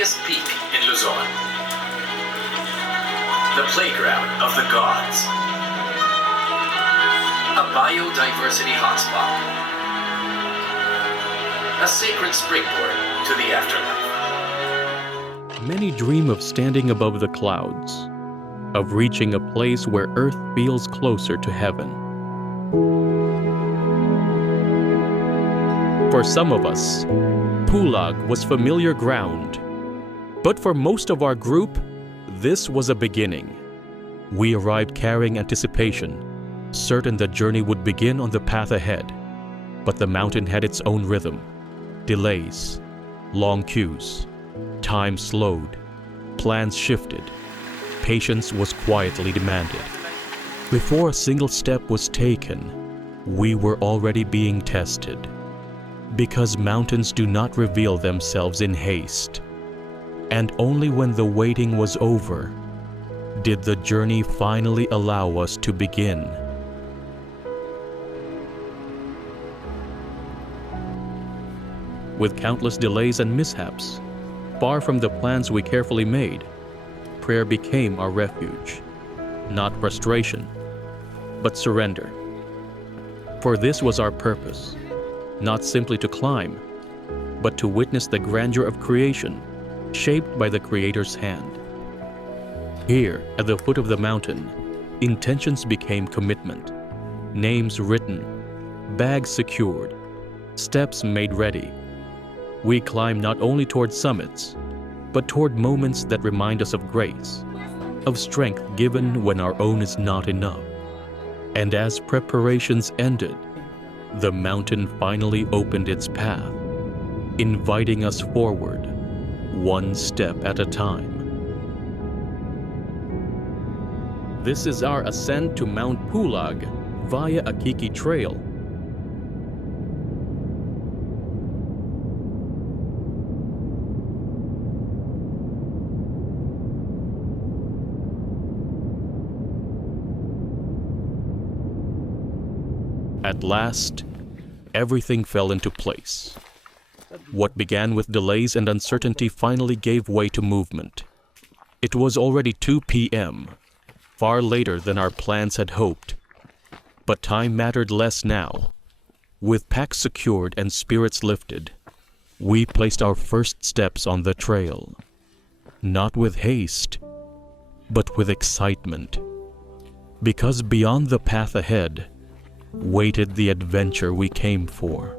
highest peak in Luzon. The playground of the gods. A biodiversity hotspot. A sacred springboard to the afterlife. Many dream of standing above the clouds, of reaching a place where Earth feels closer to heaven. For some of us, Pulag was familiar ground. But for most of our group, this was a beginning. We arrived carrying anticipation, certain the journey would begin on the path ahead. But the mountain had its own rhythm, delays, long queues, time slowed, plans shifted, patience was quietly demanded. Before a single step was taken, we were already being tested. Because mountains do not reveal themselves in haste. And only when the waiting was over, did the journey finally allow us to begin. With countless delays and mishaps, far from the plans we carefully made, prayer became our refuge. Not frustration, but surrender. For this was our purpose, not simply to climb, but to witness the grandeur of creation, shaped by the Creator's hand. Here, at the foot of the mountain, intentions became commitment, names written, bags secured, steps made ready. We climb not only toward summits, but toward moments that remind us of grace, of strength given when our own is not enough. And as preparations ended, the mountain finally opened its path, inviting us forward, one step at a time. This is our ascent to Mount Pulag via Akiki Trail. At last, everything fell into place. What began with delays and uncertainty finally gave way to movement. It was already 2 p.m., far later than our plans had hoped. But time mattered less now. With packs secured and spirits lifted, we placed our first steps on the trail. Not with haste, but with excitement. Because beyond the path ahead, waited the adventure we came for.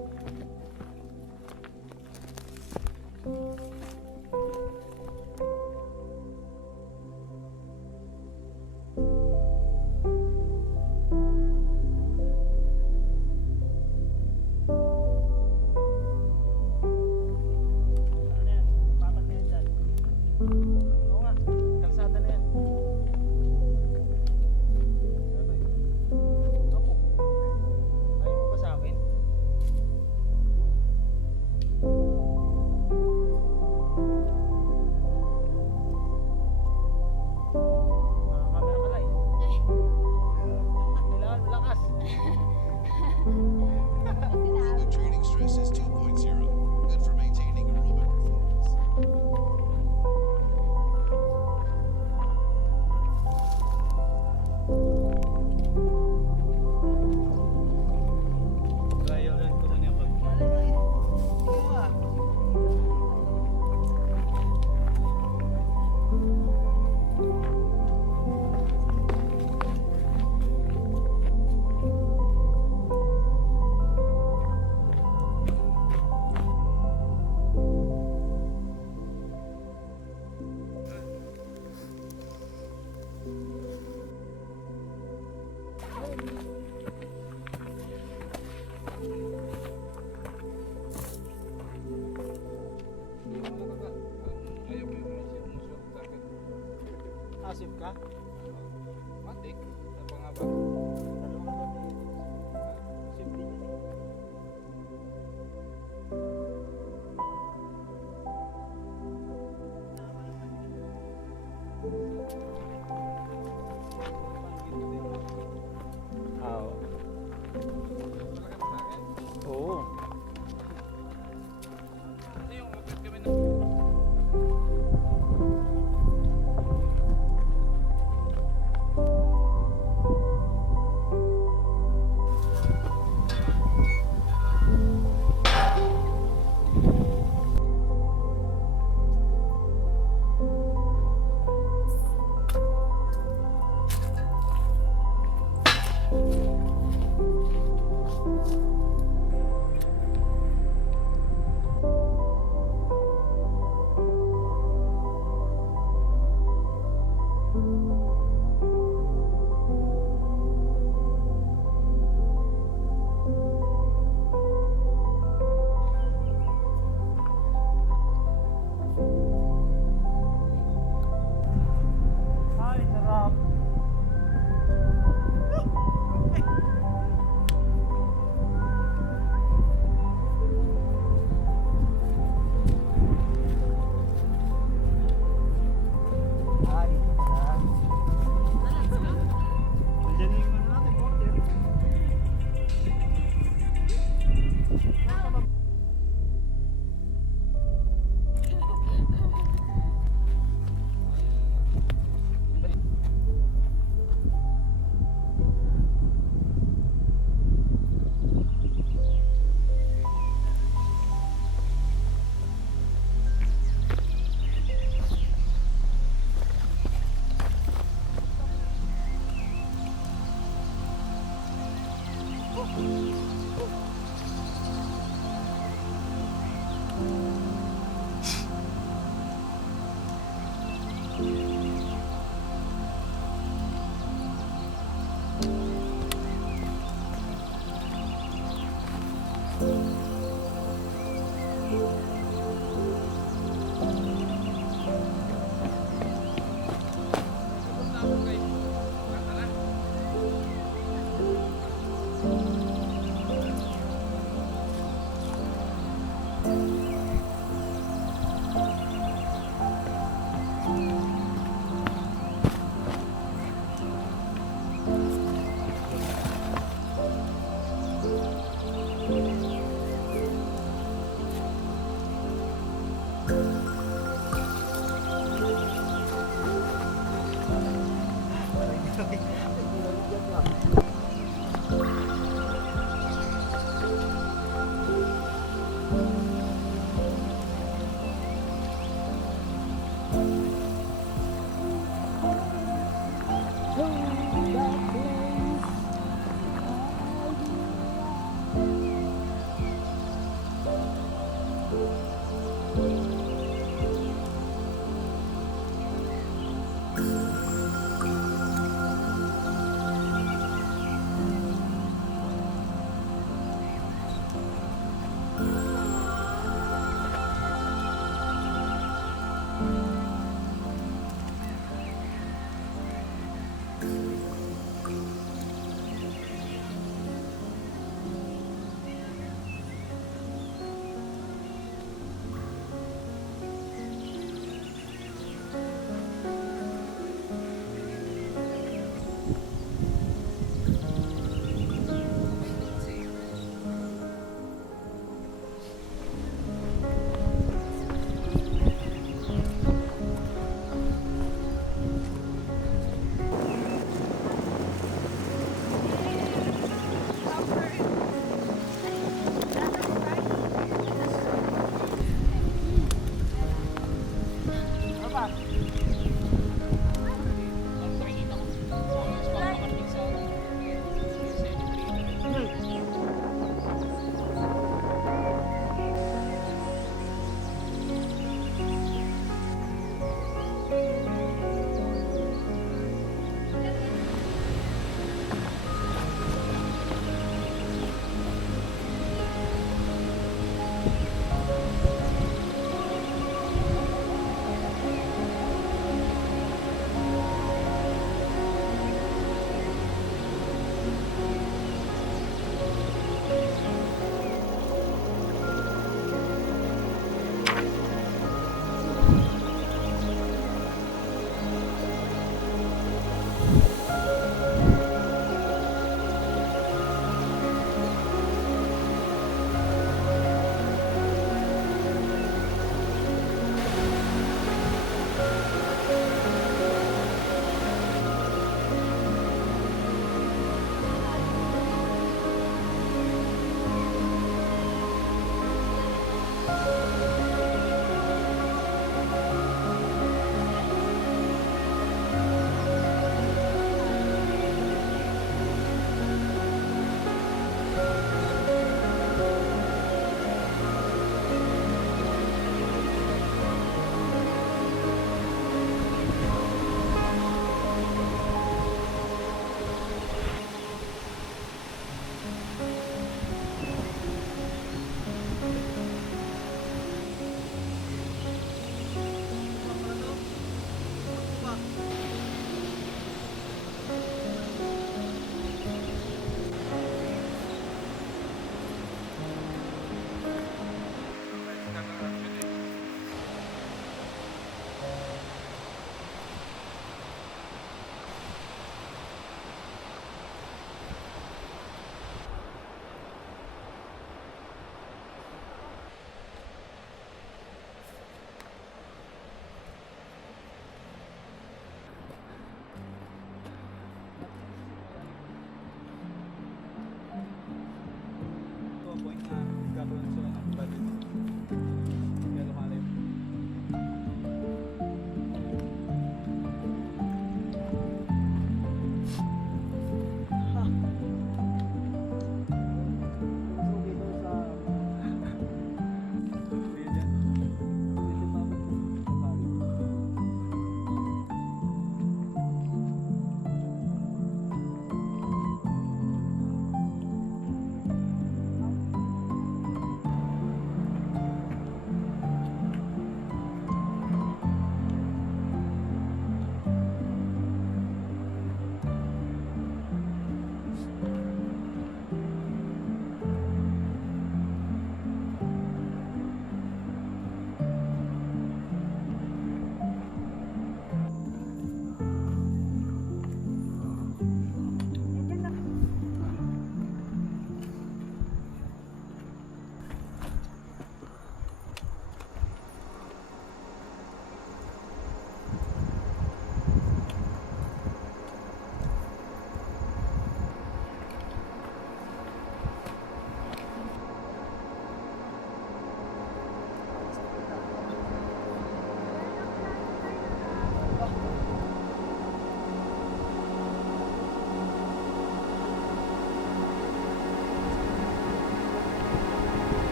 Asip ka? Matik. Apa nga ba? Asip din. Oo. Ano yung kami na?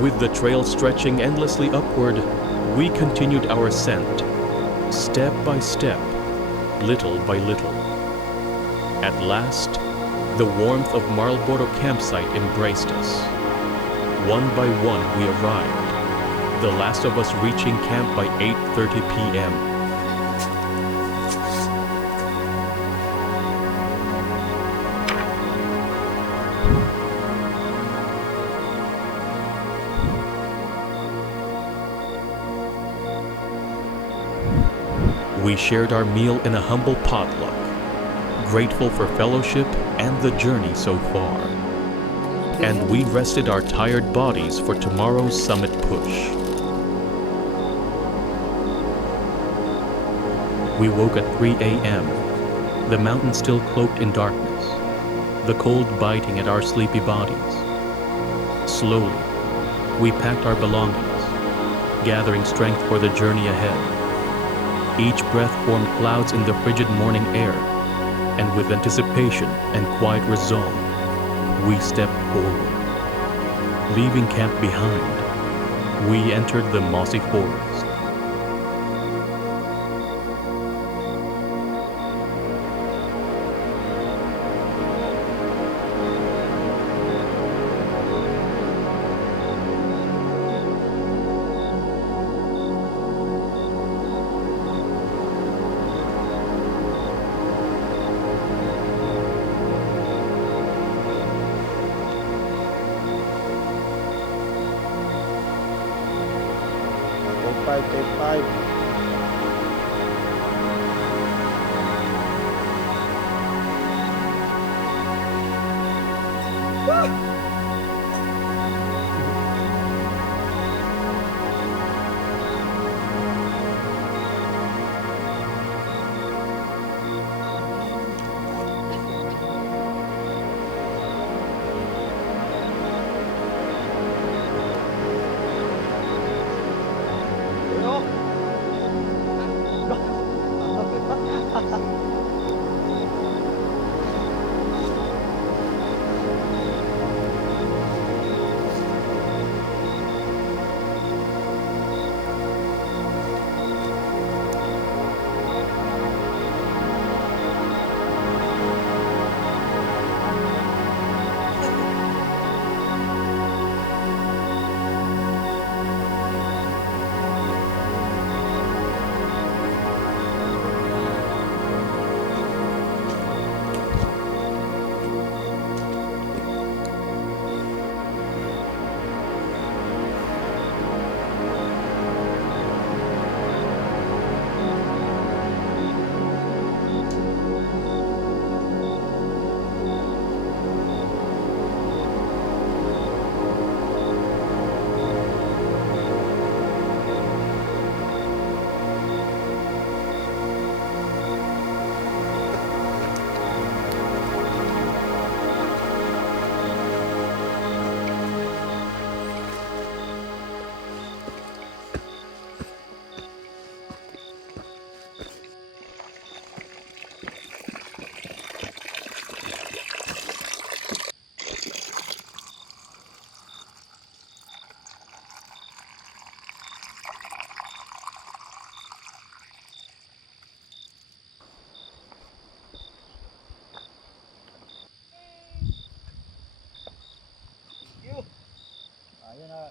With the trail stretching endlessly upward, we continued our ascent, step by step, little by little. At last, the warmth of Marlboro Campsite embraced us. One by one we arrived, the last of us reaching camp by 8:30 p.m. We shared our meal in a humble potluck, grateful for fellowship and the journey so far. And we rested our tired bodies for tomorrow's summit push. We woke at 3 a.m., the mountain still cloaked in darkness, the cold biting at our sleepy bodies. Slowly, we packed our belongings, gathering strength for the journey ahead. Each breath formed clouds in the frigid morning air, and with anticipation and quiet resolve, we stepped forward. Leaving camp behind, we entered the mossy forest. Take five.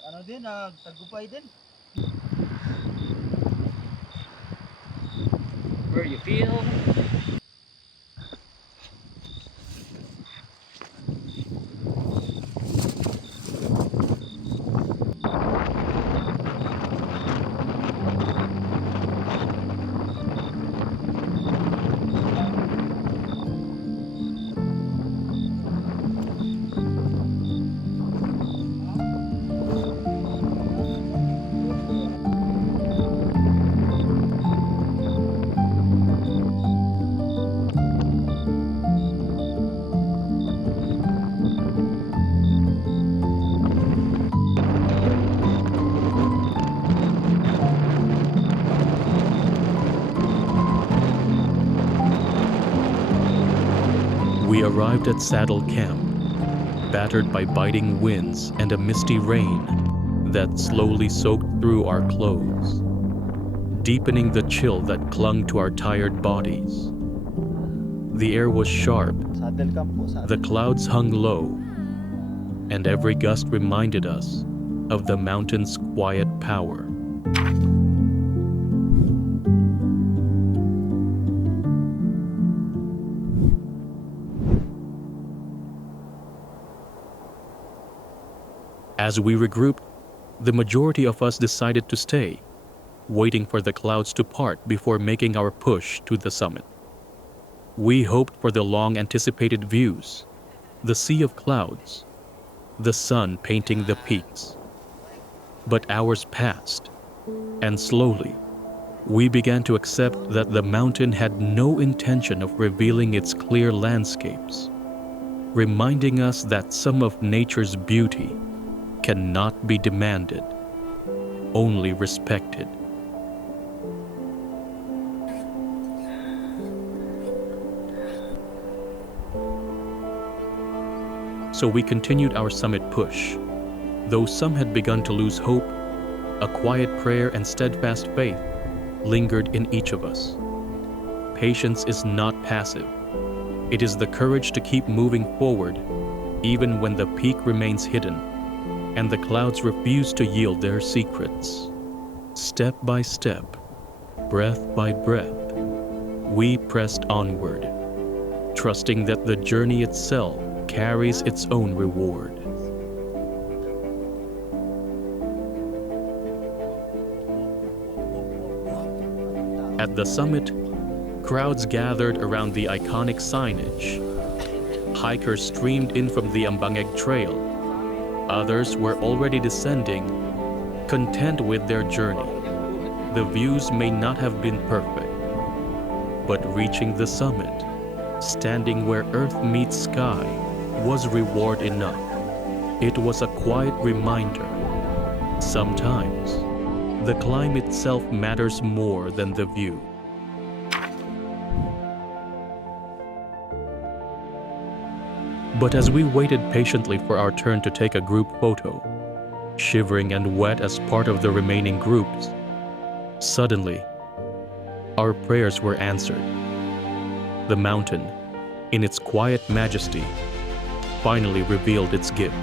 Ano din, tagumpay din. Where you feel? We arrived at Saddle Camp, battered by biting winds and a misty rain. that slowly soaked through our clothes, deepening the chill that clung to our tired bodies. The air was sharp, Saddle cam po, the saddle. clouds hung low, and every gust reminded us of the mountain's quiet power. As we regrouped, the majority of us decided to stay, waiting for the clouds to part before making our push to the summit. We hoped for the long-anticipated views, the sea of clouds, the sun painting the peaks. But hours passed, and slowly, we began to accept that the mountain had no intention of revealing its clear landscapes, reminding us that some of nature's beauty cannot be demanded, only respected. So we continued our summit push. Though some had begun to lose hope, a quiet prayer and steadfast faith lingered in each of us. Patience is not passive. It is the courage to keep moving forward even when the peak remains hidden and the clouds refuse to yield their secrets. Step by step, breath by breath, we pressed onward, trusting that the journey itself carries its own reward. At the summit, crowds gathered around the iconic signage. Hikers streamed in from the Ambangeg trail. Others were already descending, content with their journey. The views may not have been perfect, but reaching the summit, standing where earth meets sky, was reward enough. It was a quiet reminder. Sometimes, the climb itself matters more than the view. But as we waited patiently for our turn to take a group photo, shivering and wet as part of the remaining groups, suddenly, our prayers were answered. The mountain, in its quiet majesty, finally revealed its gift.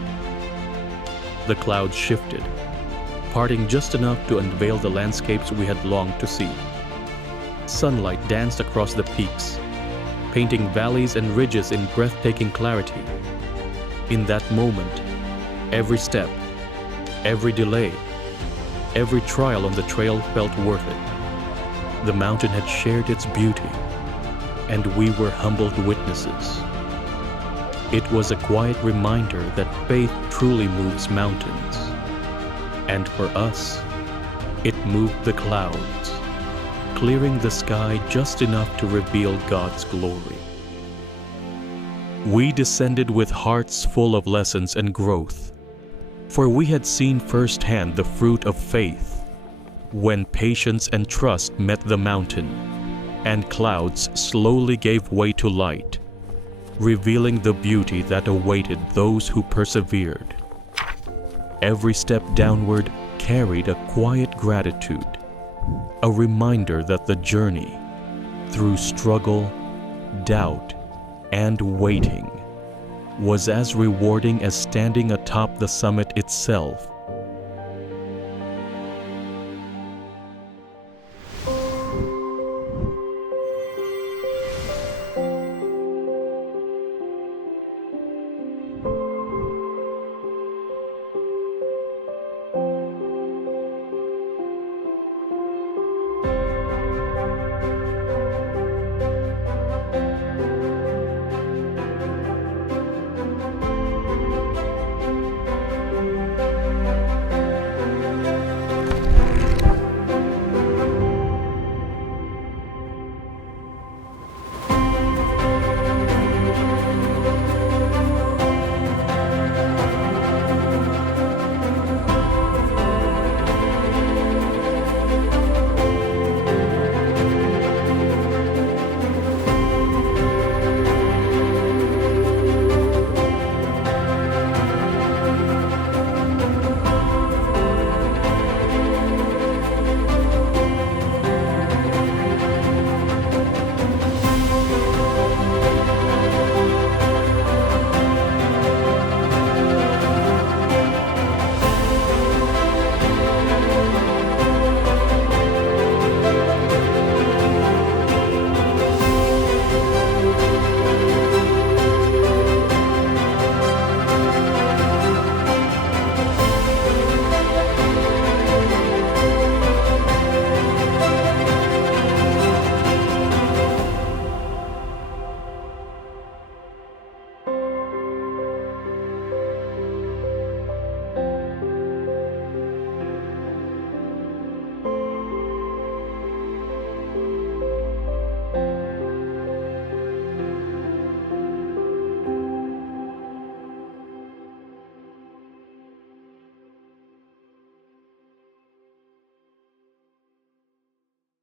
The clouds shifted, parting just enough to unveil the landscapes we had longed to see. Sunlight danced across the peaks, painting valleys and ridges in breathtaking clarity. In that moment, every step, every delay, every trial on the trail felt worth it. The mountain had shared its beauty, and we were humbled witnesses. It was a quiet reminder that faith truly moves mountains. And for us, it moved the clouds, clearing the sky just enough to reveal God's glory. We descended with hearts full of lessons and growth, for we had seen firsthand the fruit of faith when patience and trust met the mountain, and clouds slowly gave way to light, revealing the beauty that awaited those who persevered. Every step downward carried a quiet gratitude, a reminder that the journey, through struggle, doubt, and waiting, was as rewarding as standing atop the summit itself.